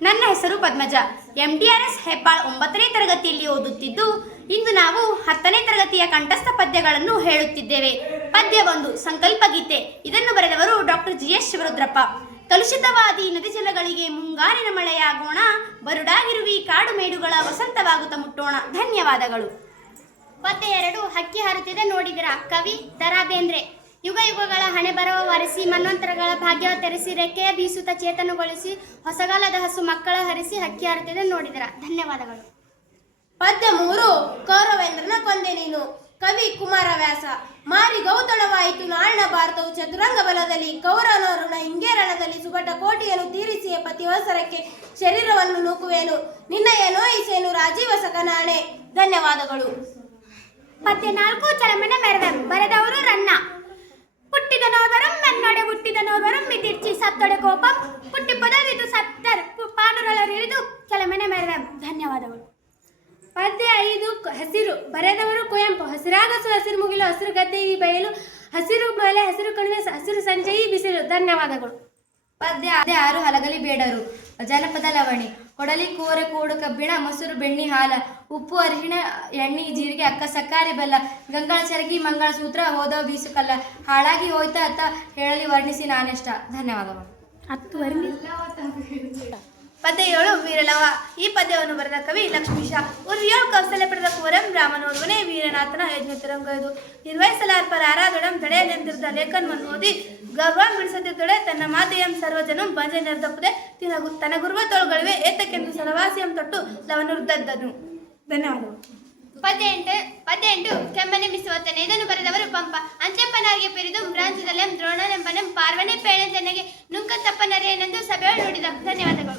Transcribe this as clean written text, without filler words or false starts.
ನನ್ನ ಹೆಸರು ಪದ್ಮಜ. MDRS ಹೆಬ್ಬಾಳ್ 9ನೇ ತರಗತಿಯಲ್ಲಿ ಓದುತ್ತಿದ್ದು, ಇಂದು ನಾವು 10ನೇ ತರಗತಿಯ ಕಂಠಸ್ಥ ಪದ್ಯಗಳನ್ನು ಹೇಳುತ್ತಿದ್ದೇವೆ. ಪದ್ಯ 1 ಸಂಕಲ್ಪ ಗೀತೆ. ಇದನ್ನು ಬರೆದವರು ಡಾಕ್ಟರ್ GS ಶಿವರುದ್ರಪ್ಪ. ಕಲುಷಿತವಾದಿ ನದಿ ಜಲಗಳಿಗೆ ಮುಂಗಾರಿನ ಮಳೆಯಾಗೋಣ, ಬರುಡಾಗಿರುವಿ ಕಾಡು ಮೇಡುಗಳ ವಸಂತವಾಗುತ್ತ ಮುಟ್ಟೋಣ. ಧನ್ಯವಾದಗಳು. ಪದ್ಯ 2 ಹಕ್ಕಿ ಹಾರುತ್ತಿದೆ ನೋಡಿದಿರ. ಕವಿ ದ.ರಾ ಬೇಂದ್ರೆ. ಯುಗ ಯುಗಗಳ ಹಣೆ ಬರವ ವರೆಸಿ, ಮನ್ವಂತರಗಳ ಭಾಗ್ಯವ ತೆರೆಸಿ, ರೆಕ್ಕೆಯ ಬೀಸುತ್ತ ಚೇತನಗೊಳಿಸಿ, ಹೊಸಗಾಲದ ಹಸು ಮಕ್ಕಳ ಹರಿಸಿ, ಹಕ್ಕಿ ಹಾರುತ್ತಿದೆ ನೋಡಿದಿರ. ಧನ್ಯವಾದಗಳು. ಪದ್ಯ 3 ಕೌರವೇಂದ್ರನ ಕೊಂದೆ ನೀನು. ಕವಿ ಕುಮಾರವ್ಯಾಸ. ಮಾರಿ ಗೌತಣವಾಯಿತು ನಾಳಿನ ಭಾರತವು ಚತುರಂಗ ಬಲದಲ್ಲಿ, ಕೌರವನ ಋಣ ಹಿಂಗೆ ರಣದಲ್ಲಿ, ಸುಬಟ ಕೋಟಿಯನ್ನು ತೀರಿಸಿಯೇ ಪತಿವಸರಕ್ಕೆ ಶರೀರವನ್ನು ನೂಕುವೇನು, ನಿನ್ನ ಏನೋಯಿಸೇನು ರಾಜೀವ ಸಕನಾಣೆ. ಧನ್ಯವಾದಗಳು. ಪದ್ಯ 4 ಚಲಮನೆ ಮೆರವಂ. ಬರೆದವರು ರನ್ನ. ಪುಟ್ಟಿದನೋದರಂ ನನ್ನೊಡೆ ಹುಟ್ಟಿದನೋದರಂ ಮಿತಿರ್ಚಿ ಸತ್ತೊಡೆ ಕೋಪಂ ಪುಟ್ಟಿ ಪದವಿದು ಸತ್ತರ್ ಪಾನುರಳರಿಳಿದು ಚಲಮನೆ ಮೆರವಂ. ಧನ್ಯವಾದಗಳು. ಪದ್ಯ 5 ಹಸಿರು. ಬರೆದವರು ಕುವೆಂಪು. ಹಸಿರಾಗಸು ಹಸಿರು ಮುಗಿಲು, ಹಸಿರು ಗದ್ದೆ ಈ ಬಯಲು, ಹಸಿರು ಮಲೆ ಹಸಿರು ಕಣಿವೆ, ಹಸಿರು ಸಂಜೆ ಈ ಬಿಸಿಲು. ಧನ್ಯವಾದಗಳು. ಪದ್ಯ 6 ಹಲಗಲಿ ಬೇಡರು. ಜನಪದ ಲವಣಿ. ಕೊಡಲಿ ಕೋರೆ ಕೋಡು ಕಬ್ಬಿಣ, ಮೊಸರು ಬೆಣ್ಣಿ ಹಾಲ, ಉಪ್ಪು ಅರಿಶಿಣ ಎಣ್ಣೆ ಜೀರಿಗೆ ಅಕ್ಕ ಸಕ್ಕಾರೆ ಬೆಲ್ಲ, ಗಂಗಳ ಚರಗಿ ಮಂಗಳ ಸೂತ್ರ ಹೋದ ಬೀಸುಕಲ್ಲ, ಹಾಳಾಗಿ ಹೋಯ್ತ ಅತ್ತ ಹೇಳಲಿ ವರ್ಣಿಸಿ ನಾನೆಷ್ಟ. ಧನ್ಯವಾದಗಳು. ಪದ್ಯ 7 ವೀರಲವ. ಈ ಪದ್ಯವನ್ನು ಬರೆದ ಕವಿ ಲಕ್ಷ್ಮೀಶ. ಉರ್ಯೋಳ್ ಕೌಸಲ್ಯ ಪಡೆದ ಕೋರಂ ರಾಮನೋರ್ವನೇ ವೀರನಾಥನ ಯಜ್ಞತಿರಂಗದು, ನಿರ್ವಹಿಸಲಾರ್ಪರ ಆರಾಧನಂ ತಡೆಯಲೆಂದಿರ್ದ ಲೇಖನ್ವನ್ನು ಓದಿ, ಗರ್ವಾಂ ಬಿಡಿಸದಿದ್ದೊಡೆ ತನ್ನ ಮಾತೆಯಂ ಸರ್ವಜನಂ ಬಂಜೆ ನೆರೆದಪ್ಪದೆ ತನ್ನ ಗುರುವ ತೋಳುಗಳಿವೆ ಏತಕ್ಕೆಂದು ಸಲವಾಸಿಯಂ ತೊಟ್ಟು ಲವನುರ್ದದ್ದನು. ಧನ್ಯವಾದಗಳು. ಪದ್ಯ 8 ಕೆಮ್ಮನೆ ಬಿಸುವತ್ತನೆ. ಇದನ್ನು ಬರೆದವರು ಪಂಪ. ಅಂಚೆಪ್ಪನಾರಿಗೆ ಪೆರಿದು ರಾಜ್ಯದಲ್ಲೆಂ ದ್ರೋಣನೆಂಬನೆಂ ಪಾರ್ವನೆ ಪೇಣೆ ತೆನೆಗೆ ನುಂಕ ತಪ್ಪನರಿಯನೆಂದು ಸಭೆಯೊಳು ನುಡಿದ. ಧನ್ಯವಾದಗಳು.